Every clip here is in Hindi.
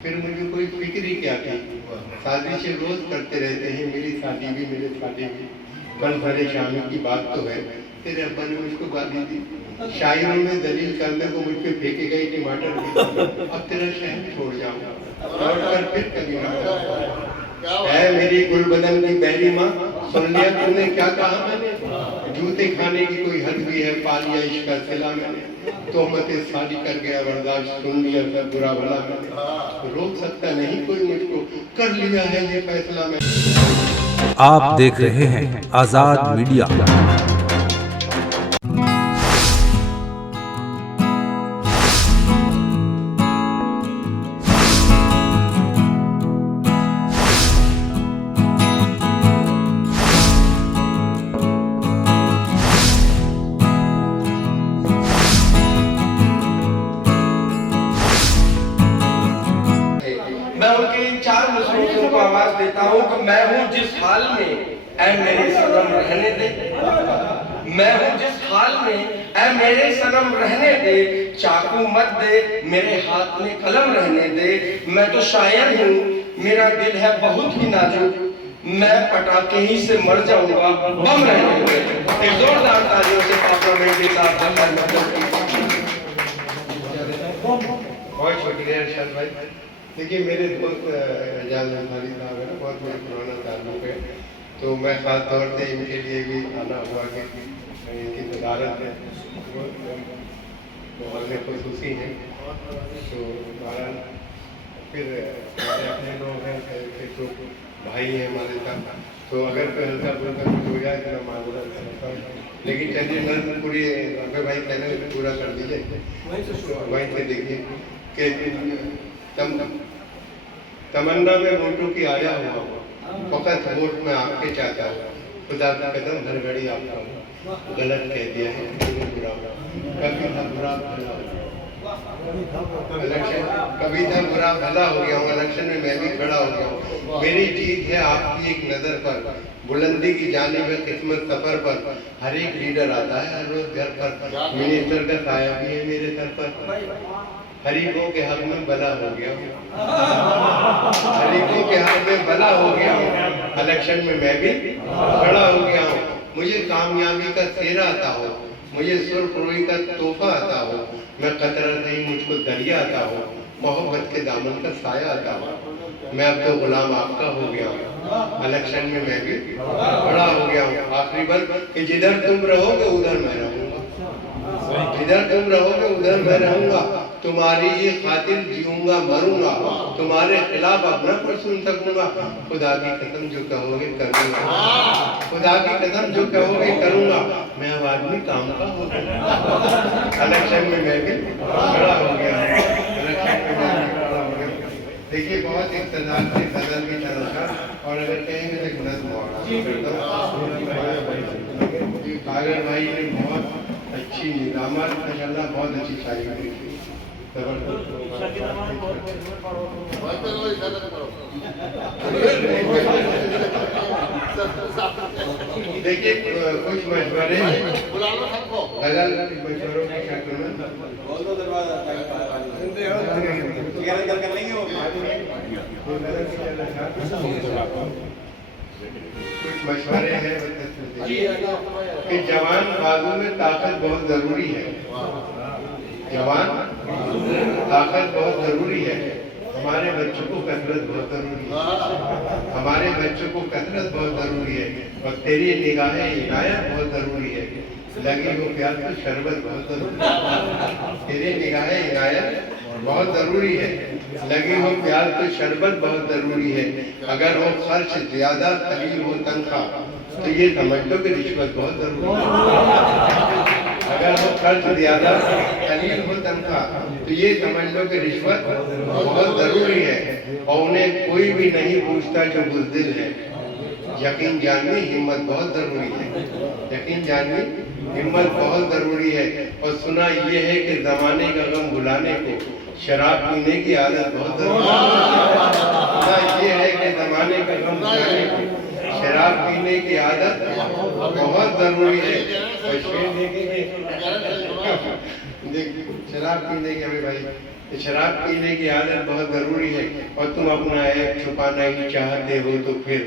फिर मुझे कोई फिक्र ही क्या थी। शादी से रोज करते रहते हैं, मेरी शादी भी मेरे शादी भी। कल भरे शामी की बात तो है, तेरे अब्बा ने मुझको गाली दी, शायरों में दलील करने को मुझ पे फेंके गई टमाटर भी। अब तेरा शहर छोड़ जाऊंगा, लौट कर फिर कभी ना। है मेरी गुलबदन की पहली माँ, सुन लिया तूने क्या कहा मैंने? जूते खाने की कोई हद भी है, पा लिया इश्क का सिला मैंने। तोहमतें शादी कर गया बर्दाश्त, सुन लिया सब बुरा भला मैंने। रोक सकता नहीं कोई मुझको, कर लिया है ये फैसला मैंने। आप देख रहे हैं आजाद मीडिया। मैं उनके इन चार मुस्लिमों को आवाज देता हूँ कि मैं हूँ जिस हाल में ऐ मेरे सनम रहने दे। मैं हूँ जिस हाल में ऐ मेरे सनम रहने दे। चाकू मत दे मेरे हाथ में कलम रहने दे। मैं तो शायर हूँ, मेरा दिल है बहुत ही नाजुक, मैं पटाखे ही से मर जाऊंगा बम रहने दे। एक जोरदार तालियों से पार्लियामेंट साहब बहुत शुक्रिया इरशाद भाई। देखिए मेरे दोस्त एजाज अंसारी साहब है ना, बहुत मेरा पुराना ताल्लुक है, तो मैं खास तौर से इनके लिए भी आना हुआ कि इनकी तदारत है मोहल्ले खुसूसी हैं। तो बहरहाल फिर हमारे अपने लोग हैं, तो भाई हैं हमारे साथ, तो अगर कोई हल्का फुल्का कुछ हो जाए तो माजूरत है, लेकिन चलिए नर्म पूरी अगर भाई कहने पूरा कर दीजिए। वहीं से देखिए कि तमन्ना में वोटों की आया हुआ, फकत वोट में आपके चाहता हूँ, खुदा का कदम हर घड़ी आपका गलत कह दिया है बुरा, कभी था बुरा भला इलेक्शन, कभी था बुरा भला हो गया हूँ, इलेक्शन में मैं भी खड़ा हो गया हूँ। मेरी जीत है आपकी एक नजर पर, बुलंदी की जानिब किस्मत सफर पर। हर एक लीडर आता है हर रोज घर पर, मिनिस्टर का साया भी है मेरे सर पर। हरीफों के हक में भला हो गया, हरीफों के हक में भला हो गया हूँ, इलेक्शन में मैं भी खड़ा हो गया हूँ। मुझे कामयाबी का सेहरा आता हो, मुझे सुर्खरुई का तोहफा आता हो, मैं कतरा नहीं मुझको दरिया आता हो, मोहब्बत के दामन का साया आता हो। मैं अब तो गुलाम आपका हो गया हूँ, इलेक्शन में मैं भी खड़ा हो गया हूँ। आखिरी बार कि जिधर तुम रहोगे उधर मैं रहूंगा, जिधर तुम रहोगे उधर मैं रहूंगा, तुम्हारी ये खातिर जीऊंगा मरूंगा, तुम्हारे खिलाफ अब न पर सुन सकूंगा। खुदा की कसम जो कहोगे करूंगा, खुदा की कसम जो कहोगे करूंगा। मैं अब आदमी काम का हो गया, इलेक्शन में मैं भी खड़ा हो गया, इलेक्शन में मैं भी खड़ा हो गया। देखिए बहुत इख्तियार से गजल की तरह, और अगर कहेंगे तो नज़्म कागर भाई ने बहुत अच्छी निजामत माशाल्लाह बहुत अच्छी शायरी लिखी। देखिए कुछ मशवरे गजल मशवरों की शक्ल में कुछ मशवरे हैं कि जवान बाजू में ताकत बहुत जरूरी है, जवान ताकत बहुत जरूरी है। हमारे बच्चों को कसरत बहुत जरूरी है, हमारे बच्चों को कसरत बहुत जरूरी है, और तेरी निगाहें इनायत बहुत जरूरी है। लगी हो प्यार तो शरबत बहुत जरूरी है, तेरी निगाहें इनायत बहुत जरूरी है। लगी हो प्यार तो शरबत बहुत जरूरी है। अगर हो खर्च ज्यादा कलील हो तनख्वाह तो ये समझ लो कि रिश्वत बहुत जरूरी है। अगर वो खर्च ज्यादा कलील हो तनख्वाह तो ये समझ लो कि रिश्वत बहुत जरूरी है। और उन्हें कोई भी नहीं पूछता जो बुज़दिल है। यकीन जाननी हिम्मत बहुत जरूरी है, यकीन जाननी हिम्मत बहुत जरूरी है। और सुना ये है कि जमाने का गम भुलाने को शराब पीने की आदत बहुत जरूरी है। सुना ये है कि जमाने का गम भुलाने को शराब पीने की आदत बहुत जरूरी है। और शेर देखेंगे देख शराब पीने की हमें भाई, शराब पीने की आदत बहुत जरूरी है और तुम अपना ऐप छुपाना ही चाहते हो तो फिर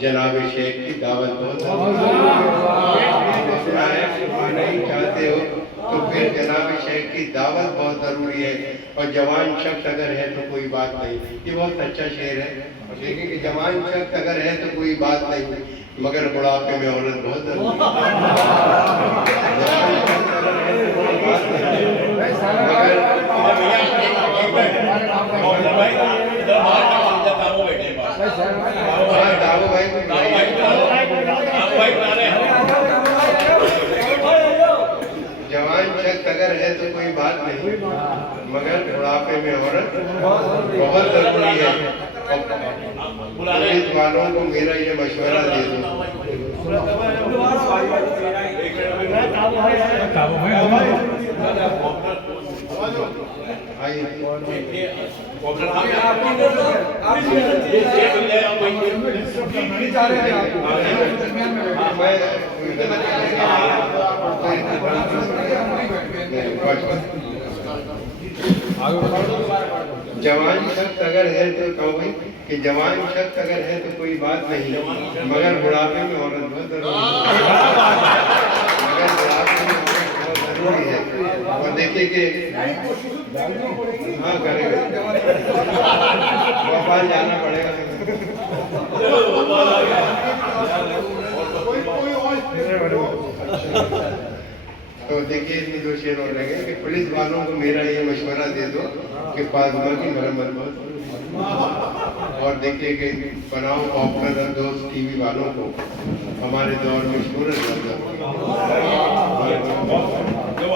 जनाब शेख की दावत बहुत अपना ऐप छुपाना ही चाहते हो तो फिर जनाब शेख की दावत बहुत जरूरी है। और जवान शख्स अगर है तो कोई बात नहीं, ये बहुत अच्छा शेर है। और देखें कि जवान शख्स अगर है तो कोई बात नहीं, मगर बुढ़ापे में औरत बहुत जरूरी जवान शख्स अगर है तो कोई बात नहीं, मगर बुढ़ापे में औरत बहुत जरूरी है। पुलिस वालों को मेरा ये मशवरा दे दो। जवान शख्स अगर है तो कहो भाई कि जवान शख्स अगर है तो कोई बात नहीं, मगर बुढ़ापे में औरत बहुत जरूरी है। मगर बुढ़ापे में बहुत जरूरी है। और देखिए कि हाँ करेगा, भोपाल जाना पड़ेगा। तो देखिए इसमें दो शेर और रह गए कि पुलिस वालों को मेरा ये मशवरा दे दो कि पाजमा की मरम्मत बहुत। और देखिए कि बनाओ पॉपुलर दोस्त टीवी वालों को हमारे दौर में शोहरत।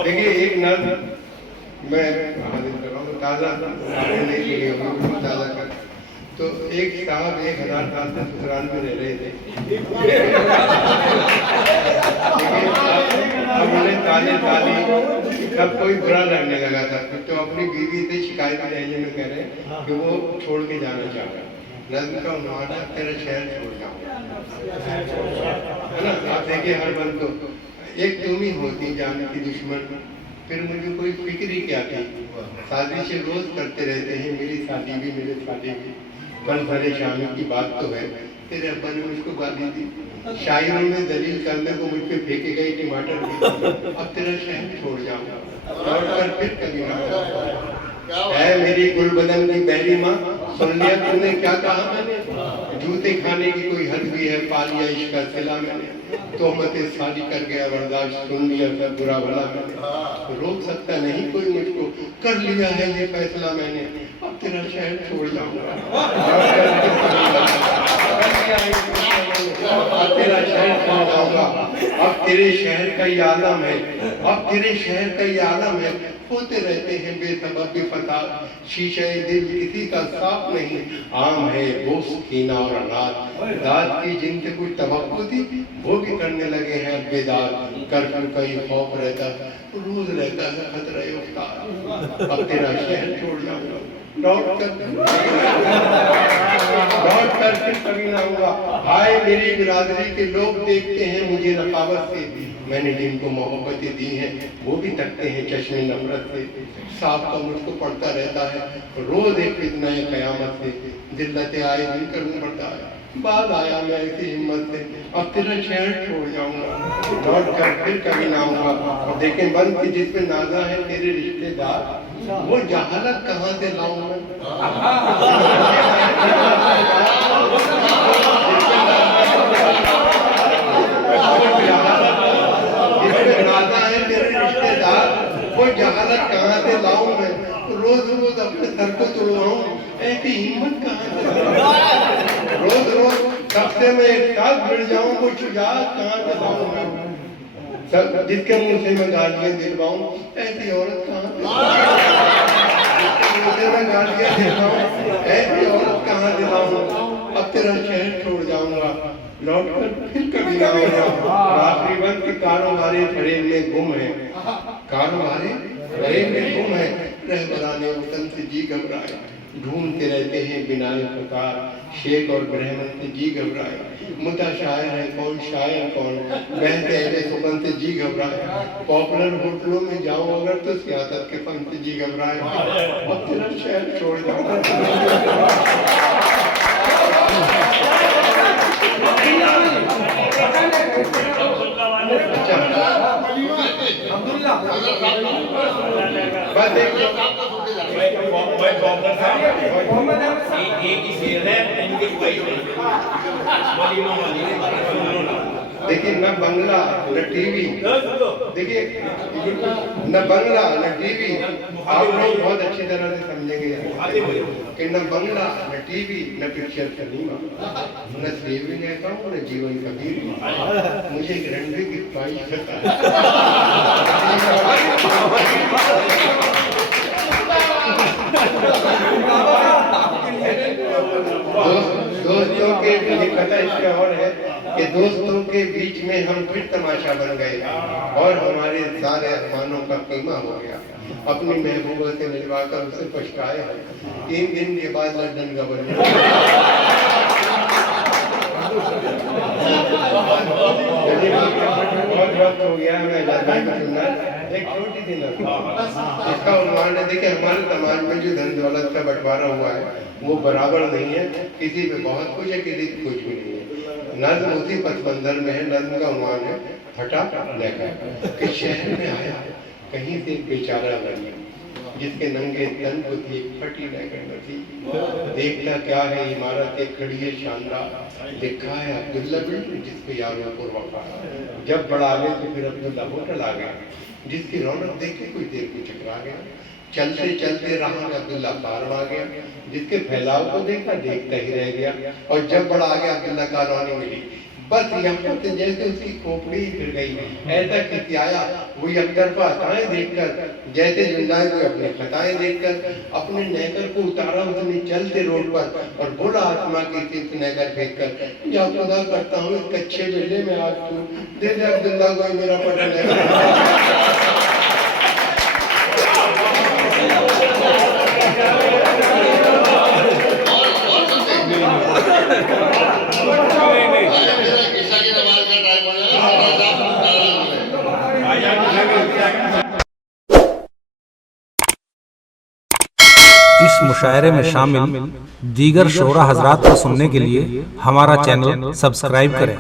देखिए एक नज़्म मैं हाजिर कर रहा हूँ, ताज़ा नहीं की गई होगी, ताज़ा कर। तो एक साहब 1000 साल से ससुराल में रह रहे थे। ताले ताले सब कोई बुरा लगने लगा था, तो अपनी बीवी से शिकायत लहजे में कह रहे हैं कि वो छोड़ के जाना चाह रहा है। नज़्म का उन्वान है तेरा शहर छोड़ जाओ, है ना। आप देखिए हर बंद को एक तुम ही होती जान की दुश्मन, फिर मुझे कोई फिक्र ही क्या थी। साजिशें रोज करते रहते हैं, मेरी शादी भी मेरे शादी भी। कल भले शामी की बात तो है, तेरे अब्बा ने मुझको गाली दी, शायरों में दलील करने को मुझ पे फेंके गए टमाटर भी। अब तेरा शहर छोड़ जाऊंगा, लौट कर फिर कभी ना। है मेरी गुलबदन की बहरी माँ, सुन लिया तुमने क्या कहा मैंने। जूते खाने की कोई हद भी है, पा लिया इश्क का सिला मैंने। तोहमतें शादी कर गया बर्दाश्त, सुन लिया सब बुरा भला मैंने। रोक सकता नहीं कोई मुझको, कर लिया है ये फैसला मैंने। अब तेरा शहर छोड़ जाऊंगा, अब तेरा शहर छोड़ जाऊंगा। अब तेरे शहर का ये आलम है, अब तेरे शहर का ये आलम है। होते रहते हैं बेसबब बेफसाद, शीशे दिल किसी का साफ नहीं। आम है बोस कीना और अनाज, दाद की जिनसे कुछ तवक्को थी वो भी करने लगे हैं बेदार। कर कहीं खौफ रहता है, रोज रहता है खतरा उफ्तार। अब तेरा शहर छोड़ जाऊंगा, लौट कर फिर कभी ना होगा। हाय मेरी बिरादरी के लोग देखते हैं मुझे रकावत से, मैंने जिनको मोहब्बतें दी हैं वो भी तकते हैं चश्मे नफरत से। साफ का मुझको पड़ता रहता है रोज एक फितना है कयामत से। दिल्लतें आए दिन करना पड़ता है, बाद आया मैं ऐसी हिम्मत से। अब तेरा शहर छोड़ जाऊंगा, लौट कर फिर कभी ना आऊंगा। और देखें बंद की जिस पे नाजा है तेरे रिश्तेदार, वो जहालत कहाँ से लाऊं मैं। नाजा है तेरे रिश्तेदार, वो जहालत कहाँ से लाऊं मैं। रोज रोज अपने सर को तोड़वाऊं, ऐसी हिम्मत कहाँ से। रोज रोज सबसे मैं एक साथ भिड़ जाऊं, वो शुजाअत कहाँ से लाऊं मैं। सब जिसके मुंह से मैं गालियां दिलवाऊं, ऐसी औरत कहाँ से मैं गालियां दिलवाऊं, ऐसी औरत कहाँ से लाऊं। अब तेरा शहर छोड़ जाऊंगा, लौट कर फिर कभी ना आऊंगा। आखिरी वक्त के कारोबारी फरेब में गुम है, कारोबारी फरेब में गुम है। रहबराने वतन से जी घबराए, ढूंढते रहते हैं बिना प्रकार, शेख और ब्रह्मन से जी घबराए, मुद्दा शायर है कौन, शायर कौन, बहते अहले सुकन से जी घबराए, पॉपुलर होटलों में जाओ अगर तो सियासत के फन से जी घबराए, और तेरा शहर छोड़ देखिए, न बंगला न टीवी, देखिए न बंगला न टीवी, आप लोग बहुत अच्छी तरह से समझेंगे कि न बंगला न टीवी न पिक्चर सिनेमा, न सेविंग अकाउंट न जीवन का बीमा, मुझे एक रंडे की ख्वाहिश दोस्तों के लिए कथा इसका और है कि दोस्तों के बीच में हम फिर तमाशा बन गए और हमारे सारे अरमानों का कीमा हो गया, अपनी महबूबा से मिलवाकर उसे पछताए, 3 दिन के बाद लंदन का बन बहुत वक्त हो गया। मैं सुनना एक छोटी सी इसका उन्वान है, देखिए हमारे समाज में जो धन दौलत का बंटवारा हुआ है वो बराबर नहीं है, किसी पे बहुत कुछ है, किसी पे कुछ भी नहीं है। नज्म उसी पथबंधन में है, नज्म का उन्वान है फटा लेकर कि शहर में आया कहीं से बेचारा बनिया, जिसके नंगे तन को थी फटी लेकर नथी, देखता क्या है इमारत एक खड़ी है शानदार, देखा है अब्दुल्ला बिल्डिंग जिसपे यारों को वफा, जब बड़ा आगे तो फिर अब्दुल्ला होटल आ गया, जिसकी रौनक देख के कोई देर को चकरा गया, चलते चलते राह में अब्दुल्ला पार आ गया, जिसके फैलाव को देखा देखता ही रह गया, और जब बड़ा आ गया अब्दुल्ला कॉलोनी मिली, बस यहाँ से जैसे उसकी खोपड़ी फिर गई, ऐसा किसी आया वही अकतरफा हताएं देखकर, जैसे जिंदाए हुए अपने खताएं देखकर, अपने नहकर को उतारा उसने चलते रोड पर और बोला आत्मा की सिर्फ नहकर फेंक कर, या खुदा करता हूँ इस कच्चे बेले में आज तू दे दे अब्दुल्ला को मेरा पटल इस मुशायरे में शामिल दीगर शोरा हजरात को सुनने के लिए हमारा चैनल सब्सक्राइब करें।